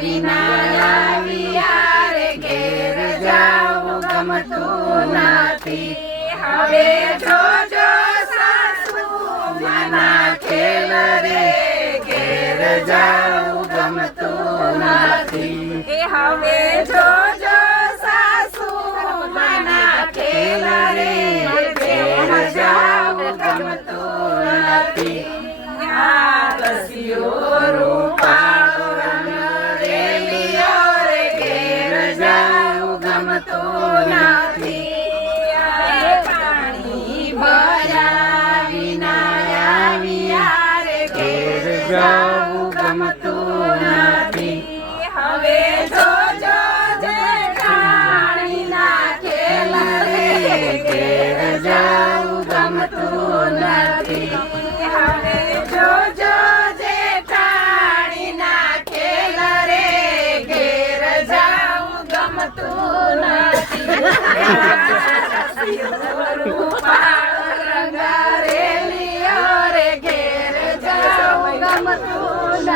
વિના વિયારે ઘેર જાવું ગમતું નથી. હવે જોજો સાસુ માના ખેલ રે ઘેર જાવું ગમતું નથી. હવે જોજો સાસુ માના ખેલ રે ઘેર જાવું ગમતું નથી. આ લસ્યો રૂપાળો રંગ રેલિયો રે ઘેર જાવું ગમતું નથી. પાણી ભર્યા વિના વિયારે ઘેર જાવું ગમતું નથી. હવે જોજો જેઠાણીના ખેલ રે ઘેર જાવું ગમતું નથી. હવે જોજો જેઠાણીના ખેલ રે ઘેર જાવું ગમતું નથી.